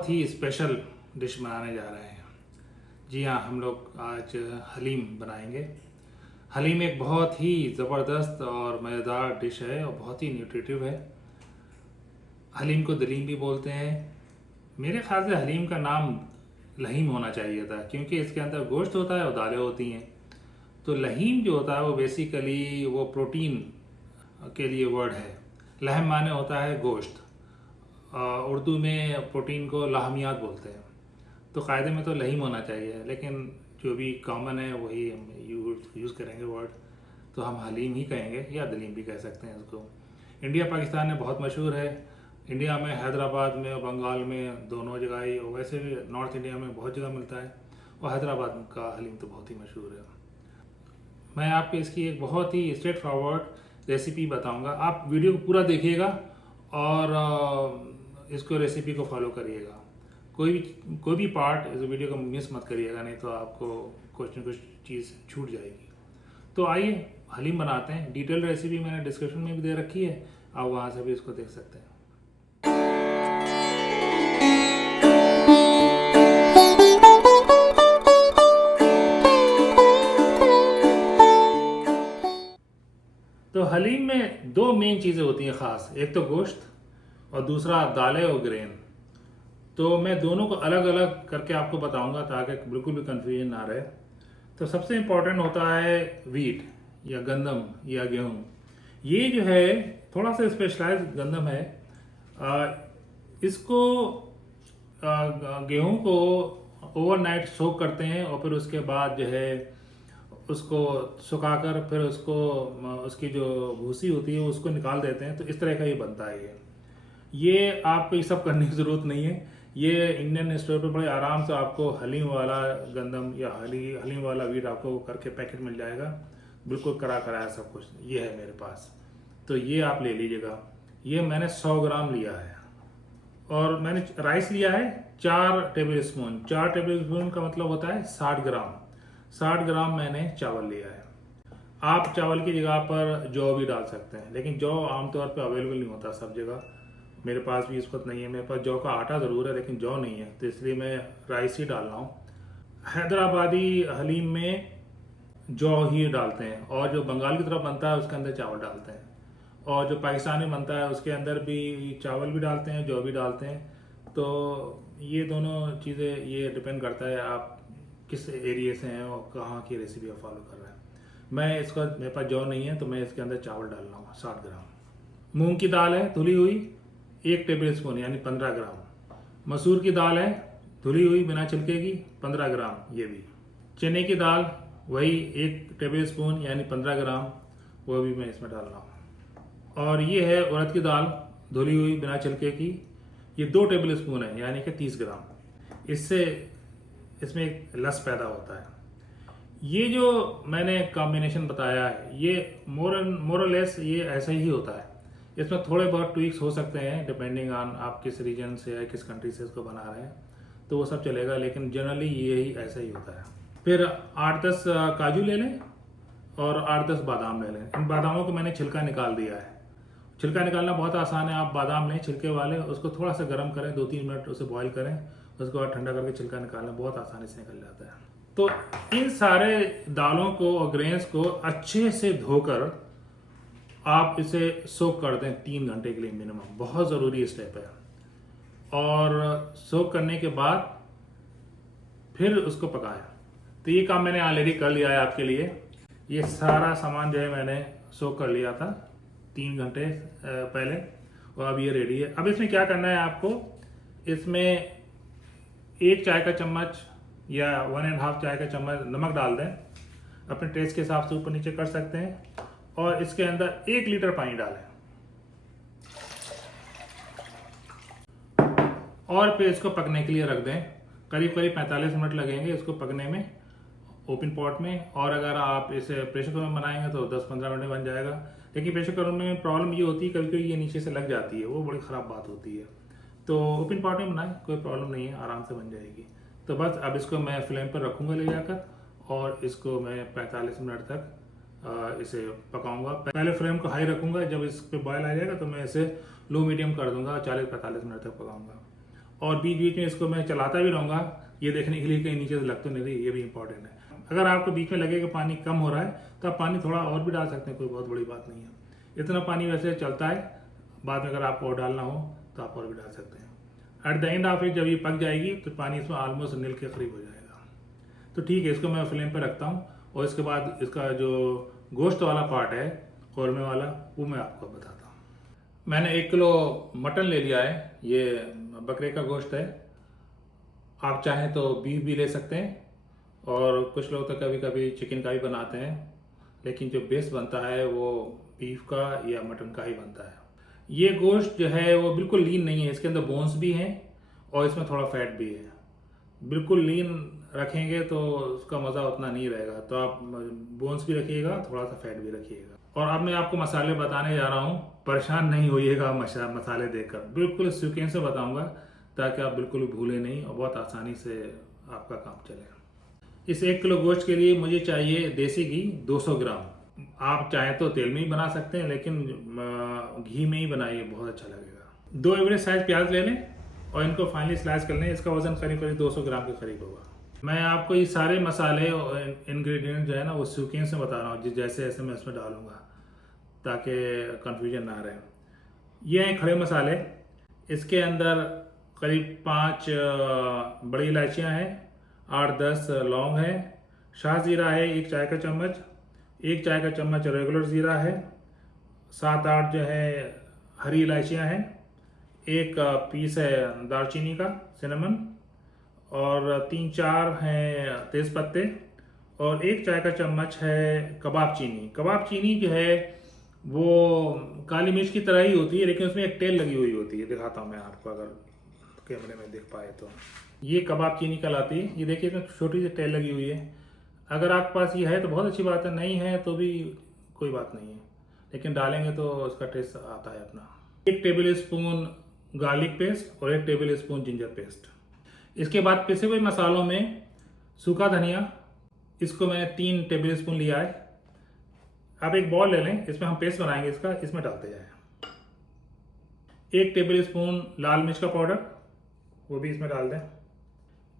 बहुत ही special dish बनाने जा रहे हैं। जी हाँ, हम लोग आज हलीम बनाएंगे। हलीम एक बहुत ही ज़बरदस्त और मज़ेदार डिश है और बहुत ही न्यूट्रिटिव है। हलीम को दलीम भी बोलते हैं। मेरे ख्याल से हलीम का नाम लहीम होना चाहिए था, क्योंकि इसके अंदर गोश्त होता है और दालें होती हैं। तो लहीम जो होता है वो बेसिकली वो प्रोटीन के लिए वर्ड है। लहम माने होता है गोश्त। उर्दू में प्रोटीन को लाहमियात बोलते हैं। तो क़ायदे में तो लहीम होना चाहिए, लेकिन जो भी कॉमन है वही हम यूज़ करेंगे वर्ड। तो हम हलीम ही कहेंगे या दलीम भी कह सकते हैं इसको। इंडिया पाकिस्तान में बहुत मशहूर है। इंडिया में हैदराबाद में और बंगाल में दोनों जगह ही, और वैसे भी नॉर्थ इंडिया में बहुत जगह मिलता है। और हैदराबाद का हलीम तो बहुत ही मशहूर है। मैं आपको इसकी एक बहुत ही स्ट्रेट फॉरवर्ड रेसिपी बताऊंगा। आप वीडियो को पूरा देखिएगा और इसको रेसिपी को फॉलो करिएगा। कोई भी पार्ट इस वीडियो को मिस मत करिएगा, नहीं तो आपको कुछ न कुछ चीज़ छूट जाएगी। तो आइए हलीम बनाते हैं। डिटेल रेसिपी मैंने डिस्क्रिप्शन में भी दे रखी है, आप वहाँ से भी इसको देख सकते हैं। तो हलीम में दो मेन चीज़ें होती हैं ख़ास, एक तो गोश्त और दूसरा दालें और ग्रेन। तो मैं दोनों को अलग अलग करके आपको बताऊंगा ताकि बिल्कुल भी कंफ्यूजन ना रहे। तो सबसे इम्पोर्टेंट होता है वीट या गंदम या गेहूं। ये जो है थोड़ा सा स्पेशलाइज गंदम है। इसको गेहूं को ओवरनाइट सोक करते हैं और फिर उसके बाद जो है उसको सुखाकर फिर उसको उसकी जो भूसी होती है उसको निकाल देते हैं। तो इस तरह का ये बनता है। ये आपको ये सब करने की ज़रूरत नहीं है। ये इंडियन स्टोर पे बड़े आराम से आपको हलीम वाला गंदम या हलीम वाला वीट आपको करके पैकेट मिल जाएगा। बिल्कुल करा कराया सब कुछ ये है मेरे पास। तो ये आप ले लीजिएगा। ये मैंने 100 ग्राम लिया है और मैंने राइस लिया है 4 टेबल स्पून। 4 टेबल स्पून का मतलब होता है 60 ग्राम। 60 ग्राम मैंने चावल लिया है। आप चावल की जगह पर जौ भी डाल सकते हैं, लेकिन जौ आमतौर पर अवेलेबल नहीं होता सब जगह। मेरे पास भी इस वक्त नहीं है। मेरे पास जौ का आटा ज़रूर है लेकिन जौ नहीं है, तो इसलिए मैं राइस ही डाल रहा हूँ। हैदराबादी हलीम में जौ ही डालते हैं, और जो बंगाल की तरफ बनता है उसके अंदर चावल डालते हैं, और जो पाकिस्तान में बनता है उसके अंदर भी चावल भी डालते हैं, जौ भी डालते हैं। तो ये दोनों चीज़ें ये डिपेंड करता है आप किस एरिए से हैं और कहाँ की रेसिपी आप फॉलो कर रहे हैं। मैं इसका मेरे पास जौ नहीं है तो मैं इसके अंदर चावल डाल रहा हूँ 60 ग्राम। मूंग की दाल है धुली हुई 1 टेबल स्पून यानी 15 ग्राम। मसूर की दाल है धुली हुई बिना छिलके की 15 ग्राम ये भी। चने की दाल वही 1 टेबल स्पून यानी 15 ग्राम, वो भी मैं इसमें डाल रहा हूँ। और ये है उड़द की दाल धुली हुई बिना छिलके की, ये 2 टेबल स्पून है यानी कि 30 ग्राम। इससे इसमें एक लस पैदा होता है। ये जो मैंने कॉम्बिनेशन बताया है ये मोर लेस ये ऐसा ही होता है। इसमें थोड़े बहुत ट्विक्स हो सकते हैं डिपेंडिंग ऑन आप किस रीजन से या किस कंट्री से इसको बना रहे हैं, तो वो सब चलेगा, लेकिन जनरली ये ही ऐसा ही होता है। फिर 8-10 काजू ले लें और 8-10 बादाम ले लें। इन बादामों को मैंने छिलका निकाल दिया है। छिलका निकालना बहुत आसान है। आप बादाम लें छिलके वाले, उसको थोड़ा सा गर्म करें, 2-3 मिनट उसे बॉईल करें, उसके बाद ठंडा करके छिलका निकालें, बहुत आसानी से निकल जाता है। तो इन सारे दालों को और ग्रेन्स को अच्छे से धोकर आप इसे सोक कर दें 3 घंटे के लिए मिनिमम। बहुत ज़रूरी स्टेप है। और सोक करने के बाद फिर उसको पकाएं। तो ये काम मैंने ऑलरेडी कर लिया है आपके लिए। ये सारा सामान जो है मैंने सोक कर लिया था 3 घंटे पहले, और अब ये रेडी है। अब इसमें क्या करना है आपको, इसमें 1 चाय का चम्मच या 1.5 चाय का चम्मच नमक डाल दें। अपने टेस्ट के हिसाब से ऊपर नीचे कर सकते हैं। और इसके अंदर 1 लीटर पानी डालें और फिर इसको पकने के लिए रख दें। करीब 45 मिनट लगेंगे इसको पकने में ओपन पॉट में। और अगर आप इसे प्रेशर कुकर में बनाएंगे तो 10-15 मिनट में बन जाएगा। लेकिन प्रेशर कुकर में प्रॉब्लम ये होती है कभी कभी ये नीचे से लग जाती है, वो बड़ी ख़राब बात होती है। तो ओपन पॉट में बनाएं, कोई प्रॉब्लम नहीं है, आराम से बन जाएगी। तो बस अब इसको मैं फ्लेम पर रखूँगा ले जाकर, और इसको मैं 45 मिनट तक इसे पकाऊंगा। पहले फ्लेम को हाई रखूंगा, जब इस पे बॉयल आ जाएगा तो मैं इसे लो मीडियम कर दूंगा, 40-45 मिनट तक पकाऊंगा। और बीच बीच में इसको मैं चलाता भी रहूँगा ये देखने के लिए कहीं नीचे से लग तो नहीं रही, ये भी इंपॉर्टेंट है। अगर आपको बीच में लगे कि पानी कम हो रहा है तो आप पानी थोड़ा और भी डाल सकते हैं, कोई बहुत बड़ी बात नहीं है। इतना पानी वैसे चलता है, बाद में अगर आपको और डालना हो तो आप और भी डाल सकते हैं। At the end of it जब ये पक जाएगी तो पानी इसमें ऑलमोस्ट नील के करीब हो जाएगा। तो ठीक है, इसको मैं फ्लेम पर रखता हूँ और इसके बाद इसका जो गोश्त वाला पार्ट है कौरमे वाला, वो मैं आपको बताता हूँ। मैंने 1 किलो मटन ले लिया है, ये बकरे का गोश्त है। आप चाहें तो बीफ भी ले सकते हैं और कुछ लोग तो कभी कभी चिकन का भी बनाते हैं, लेकिन जो बेस्ट बनता है वो बीफ का या मटन का ही बनता है। ये गोश्त जो है वो बिल्कुल लीन नहीं है, इसके अंदर बोन्स भी हैं और इसमें थोड़ा फैट भी है। बिल्कुल लीन रखेंगे तो उसका मज़ा उतना नहीं रहेगा, तो आप बोन्स भी रखिएगा, थोड़ा सा फैट भी रखिएगा। और अब मैं आपको मसाले बताने जा रहा हूँ, परेशान नहीं होइएगा मसाले देखकर, बिल्कुल सीक्वेंस से बताऊँगा ताकि आप बिल्कुल भी भूलें नहीं और बहुत आसानी से आपका काम चलेगा। इस 1 किलो गोश्त के लिए मुझे चाहिए देसी घी 200 ग्राम। आप चाहें तो तेल में ही बना सकते हैं, लेकिन घी में ही बनाइए, बहुत अच्छा लगेगा। 2 एवरेज साइज प्याज ले लें और इनको फाइनली स्लाइस कर लें। इसका वजन करीब करीब 200 ग्राम के करीब होगा। मैं आपको ये सारे मसाले और इंग्रेडिएंट जो है ना वो सीक्वेंस में बता रहा हूँ, जैसे जैसे मैं इसमें डालूंगा ताकि कंफ्यूजन ना रहे। ये हैं खड़े मसाले, इसके अंदर करीब 5 बड़ी इलायचियाँ हैं, 8-10 लौंग है, शाह ज़ीरा है 1 चाय का चम्मच, 1 चाय का चम्मच रेगुलर ज़ीरा है, 7-8 जो है हरी इलायचियाँ हैं, 1 पीस है दालचीनी का सिनेमन, और 3-4 हैं तेज़ पत्ते, और 1 चाय का चम्मच है कबाब चीनी। कबाब चीनी जो है वो काली मिर्च की तरह ही होती है, लेकिन उसमें एक टेल लगी हुई होती है। दिखाता हूँ मैं आपको, अगर कैमरे में देख पाए तो। ये कबाब चीनी कहलाती है। ये देखिए इसमें छोटी सी टेल लगी हुई है। अगर आपके पास ये है तो बहुत अच्छी बात है, नहीं है तो भी कोई बात नहीं है, लेकिन डालेंगे तो उसका टेस्ट आता है अपना। 1 टेबल स्पून गार्लिक पेस्ट और 1 टेबल स्पून जिंजर पेस्ट। इसके बाद पिसे हुए मसालों में सूखा धनिया, इसको मैंने 3 टेबल स्पून लिया है। आप एक बॉल ले लें, इसमें हम पेस्ट बनाएंगे इसका, इसमें डालते जाएं। 1 टेबल स्पून लाल मिर्च का पाउडर, वो भी इसमें डाल दें।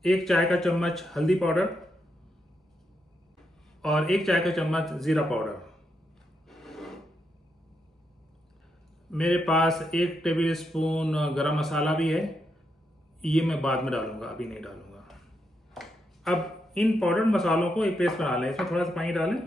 1 चाय का चम्मच हल्दी पाउडर और 1 चाय का चम्मच ज़ीरा पाउडर। मेरे पास 1 टेबल स्पून गरम मसाला भी है, ये मैं बाद में डालूंगा, अभी नहीं डालूंगा। अब इन पाउडर मसालों को एक पेस्ट बना लें। इसमें थोड़ा सा पानी डालें,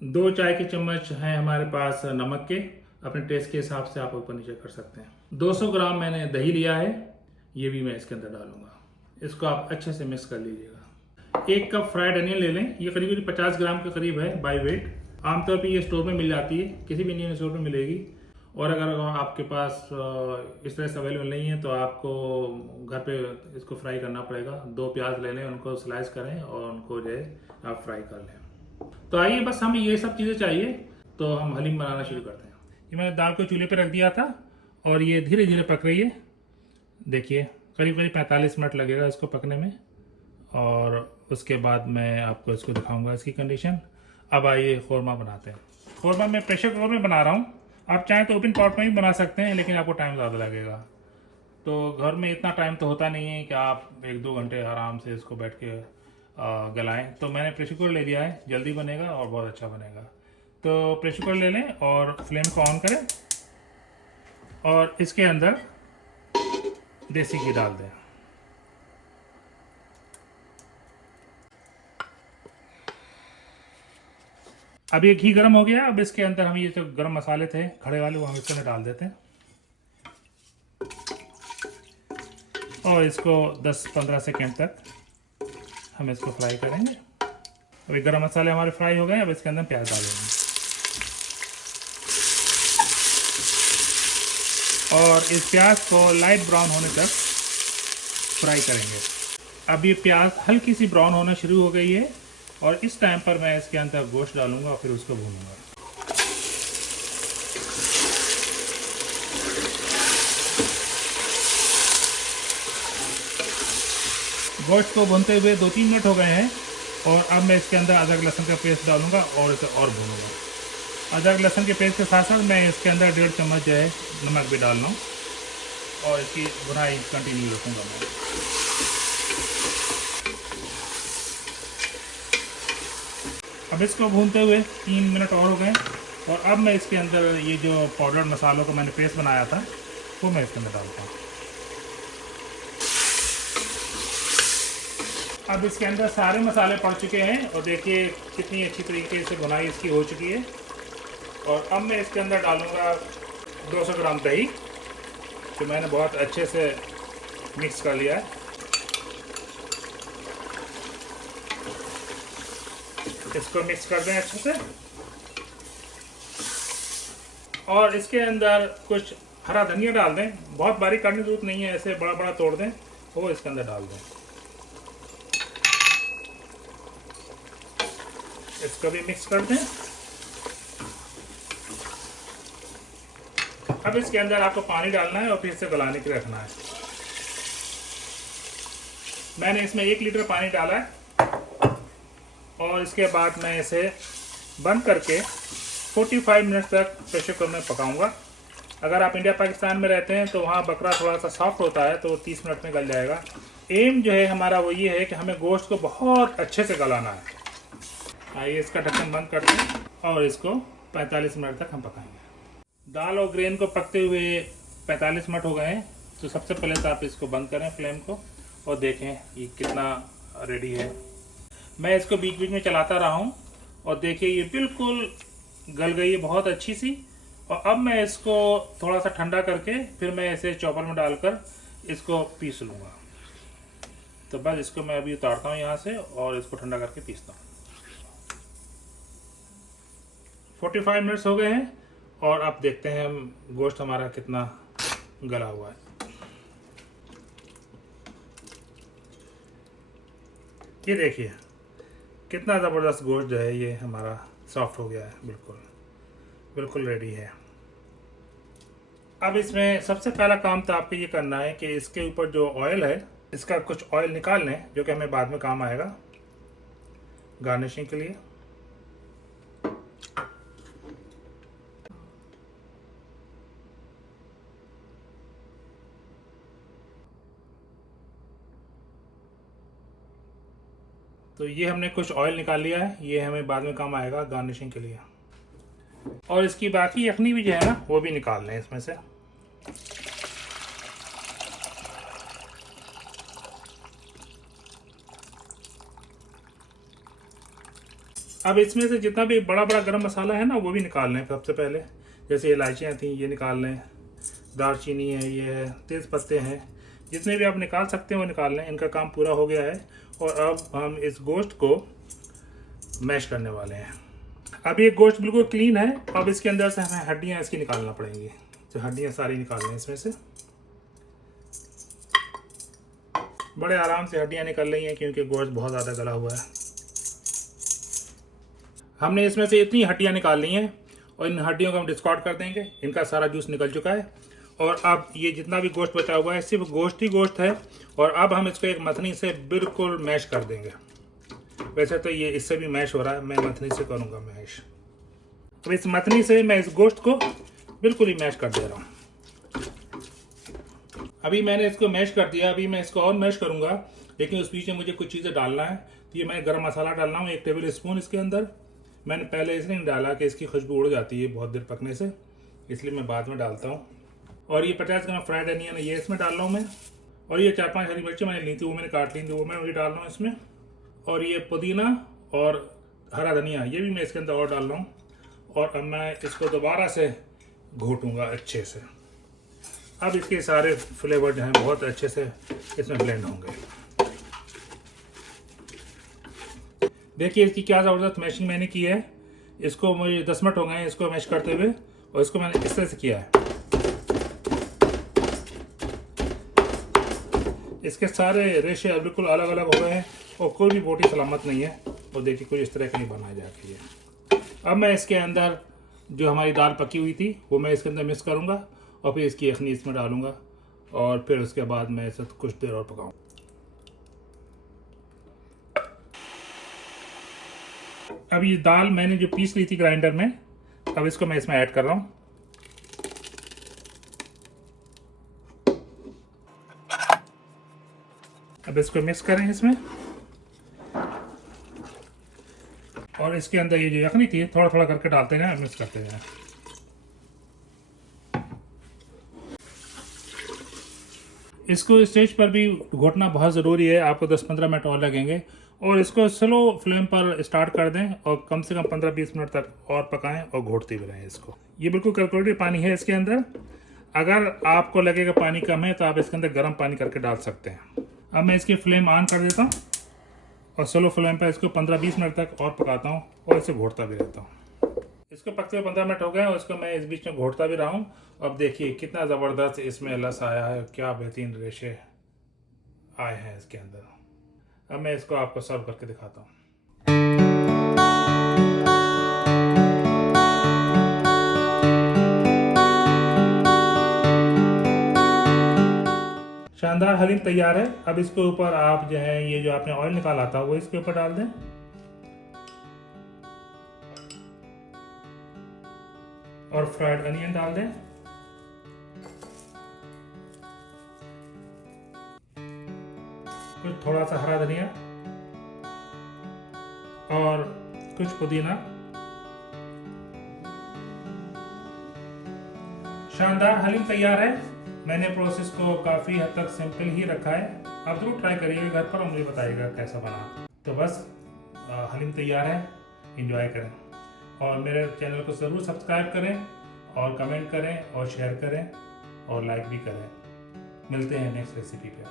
दो चाय के चम्मच हैं हमारे पास नमक के, अपने टेस्ट के हिसाब से आप ऊपर नीचे कर सकते हैं। 200 ग्राम मैंने दही लिया है, ये भी मैं इसके अंदर डालूंगा। इसको आप अच्छे से मिक्स कर लीजिएगा। 1 कप फ्राइड अनियन ले लें, ये करीब करीब 50 ग्राम के करीब है बाय वेट। आमतौर पे ये स्टोर में मिल जाती है, किसी भी इंडियन स्टोर में मिलेगी। और अगर आपके पास इस तरह से अवेलेबल नहीं है तो आपको घर पे इसको फ्राई करना पड़ेगा। 2 प्याज ले लें, उनको स्लाइस करें और उनको जो है आप फ्राई कर लें। तो आइए, बस हमें ये सब चीज़ें चाहिए तो हम हलीम बनाना शुरू करते हैं। ये मैंने दाल को चूल्हे पे रख दिया था और ये धीरे धीरे पक रही है। देखिए करीब करीब 45 मिनट लगेगा इसको पकने में, और उसके बाद मैं आपको इसको दिखाऊंगा इसकी कंडीशन। अब आइए खौरमा बनाते हैं। खौरमा मैं प्रेशर कुकर में बना रहा हूँ, आप चाहें तो ओपन पॉट में भी बना सकते हैं, लेकिन आपको टाइम ज़्यादा लगेगा। तो घर में इतना टाइम तो होता नहीं है कि आप 1-2 घंटे आराम से इसको बैठ के गलाएं। तो मैंने प्रेशर कुकर ले लिया है, जल्दी बनेगा और बहुत अच्छा बनेगा। तो प्रेशर कुकर ले लें और फ्लेम को ऑन करें और इसके अंदर देसी घी डाल दें। अब ये घी गर्म हो गया। अब इसके अंदर हम ये जो गर्म मसाले थे खड़े वाले वो हम इसके अंदर डाल देते हैं और इसको 10-15 सेकेंड तक हम इसको फ्राई करेंगे। अभी गरम मसाले हमारे फ्राई हो गए। अब इसके अंदर प्याज डालेंगे और इस प्याज को लाइट ब्राउन होने तक फ्राई करेंगे। अब ये प्याज हल्की सी ब्राउन होना शुरू हो गई है और इस टाइम पर मैं इसके अंदर गोश्त डालूंगा और फिर उसको भूनूंगा। गोश्त को भूनते हुए 2-3 मिनट हो गए हैं और अब मैं इसके अंदर अदरक लहसुन का पेस्ट डालूंगा और इसे और भूनूंगा। अदरक लहसुन के पेस्ट के साथ साथ मैं इसके अंदर 1.5 चम्मच जो है नमक भी डाल रहा हूँ और इसकी भुनाई कंटिन्यू रखूँगा मैं। अब इसको भूनते हुए 3 मिनट और हो गए और अब मैं इसके अंदर ये जो पाउडर मसालों का मैंने पेस्ट बनाया था वो मैं इसके अंदर डालता हूँ। अब इसके अंदर सारे मसाले पड़ चुके हैं और देखिए कितनी अच्छी तरीके से भुनाई इसकी हो चुकी है। और अब मैं इसके अंदर डालूँगा 200 ग्राम दही जो मैंने बहुत अच्छे से मिक्स कर लिया है। इसको मिक्स कर दें अच्छे से और इसके अंदर कुछ हरा धनिया डाल दें। बहुत बारीक काटने की जरूरत नहीं है, ऐसे बड़ा बड़ा तोड़ दें वो इसके अंदर डाल दें। इसको भी मिक्स कर दें। अब इसके अंदर आपको पानी डालना है और फिर इसे गलाने के लिए रखना है। मैंने इसमें 1 लीटर पानी डाला है और इसके बाद मैं इसे बंद करके 45 मिनट तक प्रेशर कुकर में पकाऊंगा। अगर आप इंडिया पाकिस्तान में रहते हैं तो वहाँ बकरा थोड़ा सा सॉफ्ट होता है तो 30 मिनट में गल जाएगा। एम जो है हमारा वो ये है कि हमें गोश्त को बहुत अच्छे से गलाना है। आइए इसका ढक्कन बंद करते हैं और इसको 45 मिनट तक हम पकाएंगे। दाल और ग्रेन को पकते हुए 45 मिनट हो गए हैं तो सबसे पहले तो आप इसको बंद करें फ्लेम को और देखें ये कितना रेडी है। मैं इसको बीच बीच में चलाता रहा हूँ और देखिए ये बिल्कुल गल गई है बहुत अच्छी सी। और अब मैं इसको थोड़ा सा ठंडा करके फिर मैं इसे चॉपर में डालकर इसको पीस लूँगा। तो बस इसको मैं अभी उतारता हूँ यहाँ से और इसको ठंडा करके पीसता हूँ। 45 मिनट्स हो गए हैं और अब देखते हैं हम गोश्त हमारा कितना गला हुआ है। ये देखिए कितना ज़बरदस्त गोश्त जो है ये हमारा सॉफ्ट हो गया है, बिल्कुल बिल्कुल रेडी है। अब इसमें सबसे पहला काम तो आपको ये करना है कि इसके ऊपर जो ऑयल है इसका कुछ ऑयल निकाल लें जो कि हमें बाद में काम आएगा गार्निशिंग के लिए। तो ये हमने कुछ ऑयल निकाल लिया है, ये हमें बाद में काम आएगा गार्निशिंग के लिए। और इसकी बाकी यखनी भी जो है ना वो भी निकाल लें इसमें से। अब इसमें से जितना भी बड़ा बड़ा गरम मसाला है ना वो भी निकाल लें सबसे पहले। जैसे इलायचियाँ थी ये निकाल लें, दालचीनी है, ये है, तेज़ पत्ते हैं, जितने भी आप निकाल सकते हैं वो निकाल लें। इनका काम पूरा हो गया है और अब हम इस गोश्त को मैश करने वाले हैं। अब ये गोश्त बिल्कुल क्लीन है। अब इसके अंदर से हमें हड्डियाँ इसकी निकालना पड़ेंगी। तो हड्डियाँ सारी निकाल लें इसमें से। बड़े आराम से हड्डियाँ निकल रही हैं क्योंकि गोश्त बहुत ज़्यादा गला हुआ है। हमने इसमें से इतनी हड्डियाँ निकाल ली हैं और इन हड्डियों को हम डिस्कार्ड कर देंगे। इनका सारा जूस निकल चुका है और अब ये जितना भी गोश्त बचा हुआ है सिर्फ गोश्त ही गोश्त है। और अब हम इसको एक मथनी से बिल्कुल मैश कर देंगे। वैसे तो ये इससे भी मैश हो रहा है, मैं मथनी से करूँगा मैश। तो इस मथनी से मैं इस गोश्त को बिल्कुल ही मैश कर दे रहा हूँ। अभी मैंने इसको मैश कर दिया, अभी मैं इसको और मैश करूँगा, लेकिन उस बीच में मुझे कुछ चीज़ें डालना है। तो ये मैं गरम मसाला डाल रहा हूँ 1 टेबल स्पून इसके अंदर। मैंने पहले इसलिए नहीं डाला कि इसकी खुशबू उड़ जाती है बहुत देर पकने से, इसलिए मैं बाद में डालता हूँ। और ये 50 ग्राम फ्राइड अनियन है, ये इसमें डाल रहा हूँ मैं। और ये 4-5 हरी मिर्ची मैंने ली थी वो मैंने काट ली थी, वो मैं वही डाल रहा हूँ इसमें। और ये पुदीना और हरा धनिया ये भी मैं इसके अंदर और डाल रहा हूँ। और अब मैं इसको दोबारा से घोटूँगा अच्छे से। अब इसके सारे फ्लेवर जो हैं बहुत अच्छे से इसमें ब्लेंड होंगे। देखिए इसकी क्या ज़बरदस्त मैशिंग मैंने की है। इसको मुझे 10 मिनट हो गए हैं इसको मैश करते हुए और इसको मैंने इस तरह से किया है। इसके सारे रेशे बिल्कुल अलग अलग हो गए हैं और कोई भी बोटी सलामत नहीं है। और देखिए कुछ इस तरह की नहीं बनाई जाती है। अब मैं इसके अंदर जो हमारी दाल पकी हुई थी वो मैं इसके अंदर मिक्स करूँगा और फिर इसकी यखनी इसमें डालूँगा और फिर उसके बाद मैं इसे कुछ देर और पकाऊँ। अब ये दाल मैंने जो पीस ली थी ग्राइंडर में अब इसको मैं इसमें ऐड कर रहा हूँ। अब इसको मिक्स करें इसमें, और इसके अंदर ये जो यखनी थी थोड़ा थोड़ा करके डालते जाएं, मिक्स करते जाएं। इसको इस स्टेज पर भी घोटना बहुत ज़रूरी है, आपको 10-15 मिनट और लगेंगे। और इसको स्लो फ्लेम पर स्टार्ट कर दें और कम से कम 15-20 मिनट तक और पकाएं और घोटते भी रहें इसको। ये बिल्कुल कैलकुलेटेड पानी है इसके अंदर। अगर आपको लगेगा पानी कम है तो आप इसके अंदर गर्म पानी करके डाल सकते हैं। अब मैं इसकी फ्लेम ऑन कर देता हूँ और स्लो फ्लेम पर इसको 15-20 मिनट तक और पकाता हूँ और इसे घोटता भी रहता हूँ। इसको पकते हुए 15 मिनट हो गए और इसको मैं इस बीच में घोटता भी रहा हूँ। अब देखिए कितना ज़बरदस्त इसमें लस आया है, क्या बेहतरीन रेशे आए हैं इसके अंदर। अब मैं इसको आपको सर्व करके दिखाता हूँ। शानदार हलीम तैयार है। अब इसके ऊपर आप जो है ये जो आपने ऑयल निकाला था वो इसके ऊपर डाल दें और फ्राइड अनियन डाल दें। कुछ थोड़ा सा हरा धनिया और कुछ पुदीना। शानदार हलीम तैयार है। मैंने प्रोसेस को काफ़ी हद तक सिंपल ही रखा है। आप जरूर ट्राई करिएगा घर पर और मुझे बताइएगा कैसा बना। तो बस हलीम तैयार है, एंजॉय करें और मेरे चैनल को ज़रूर सब्सक्राइब करें और कमेंट करें और शेयर करें और लाइक भी करें। मिलते हैं नेक्स्ट रेसिपी पे।